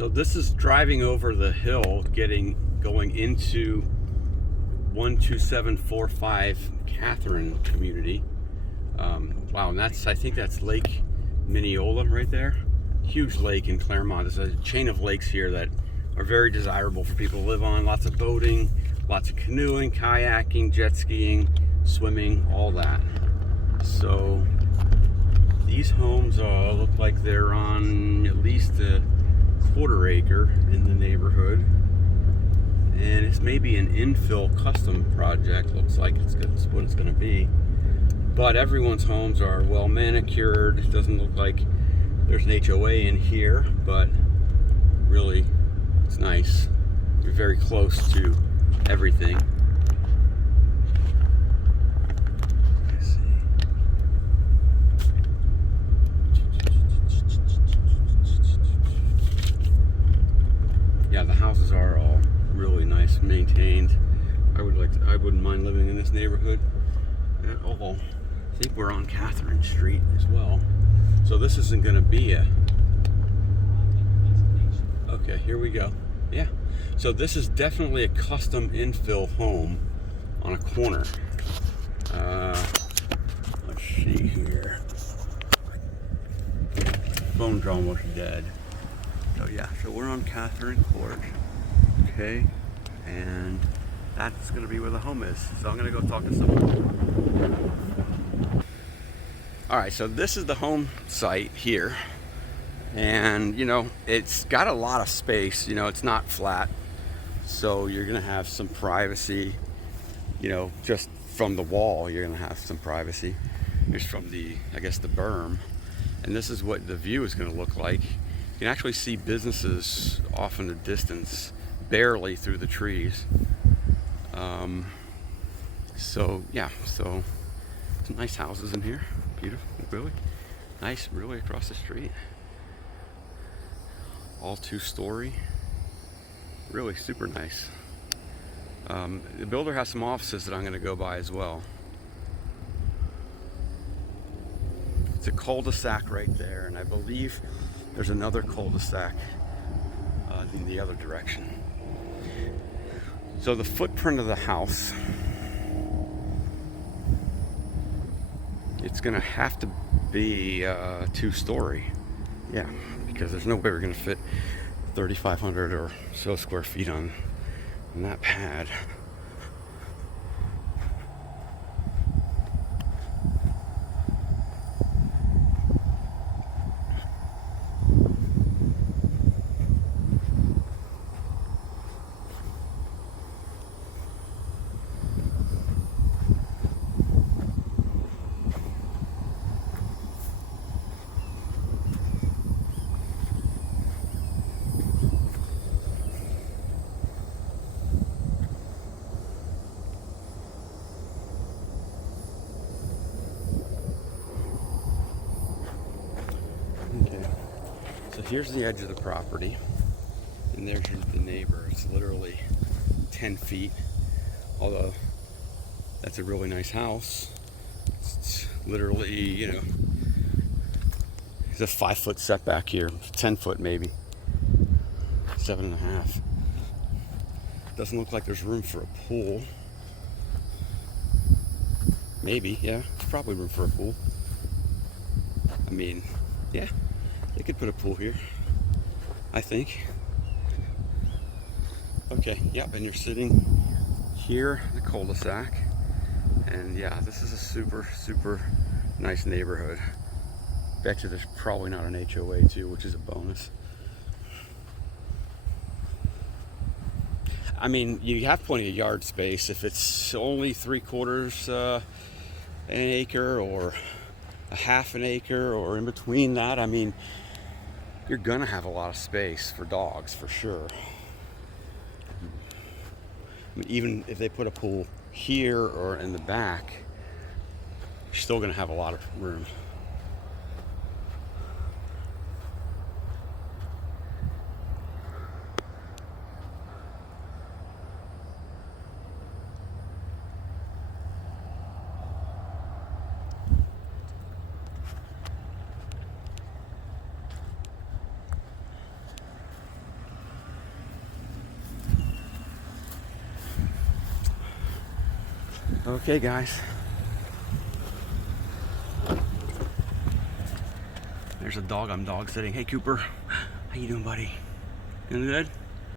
So this is driving over the hill, going into 12745 Catherine community. Wow, and I think that's Lake Mineola right there. Huge lake in Clermont. There's a chain of lakes here that are very desirable for people to live on. Lots of boating, lots of canoeing, kayaking, jet skiing, swimming, all that. So these homes look like they're on at least a quarter acre in the neighborhood. And it's maybe an infill custom project. Looks like it's what it's going to be. But everyone's homes are well manicured. It doesn't look like there's an HOA in here, but really it's nice. You're very close to everything. Let's see. Yeah, the houses are all really nice, maintained. I wouldn't mind living in this neighborhood at all. I think we're on Catherine Street as well. So this isn't going to be okay, here we go. Yeah. So this is definitely a custom infill home on a corner. Let's see here. Phone's almost dead. So yeah, so we're on Catherine Court. Okay. And that's going to be where the home is. So I'm going to go talk to someone. All right, so this is the home site here. And, you know, it's got a lot of space. You know, it's not flat. So you're going to have some privacy, you know, just from the wall. You're going to have some privacy. Just from the, I guess, the berm. And this is what the view is going to look like. You can actually see businesses off in the distance, barely through the trees. So yeah, so some nice houses in here. Beautiful, really nice, really across the street. All 2-story, really super nice. The builder has some offices that I'm going to go by as well. It's a cul-de-sac right there, and I believe there's another cul-de-sac in the other direction. So the footprint of the house, it's going to have to be 2-story. Yeah, because there's no way we're going to fit 3,500 or so square feet on that pad. Okay, so here's the edge of the property, and there's the neighbor. It's literally 10 feet, although that's a really nice house. It's literally, you know, it's a 5-foot setback here, 10 foot maybe, 7.5. Doesn't look like there's room for a pool. Maybe, yeah, there's probably room for a pool. I mean, yeah, they could put a pool here, I think. Okay, yep, and you're sitting here in the cul-de-sac. And yeah, this is a super, super nice neighborhood. Bet you there's probably not an HOA too, which is a bonus. I mean, you have plenty of yard space. If it's only 3/4 an acre or a half an acre or in between that, I mean, you're gonna have a lot of space for dogs for sure. I mean, even if they put a pool here or in the back, you're still gonna have a lot of room. Okay, guys. There's a dog I'm dog sitting. Hey, Cooper. How you doing, buddy? Doing good?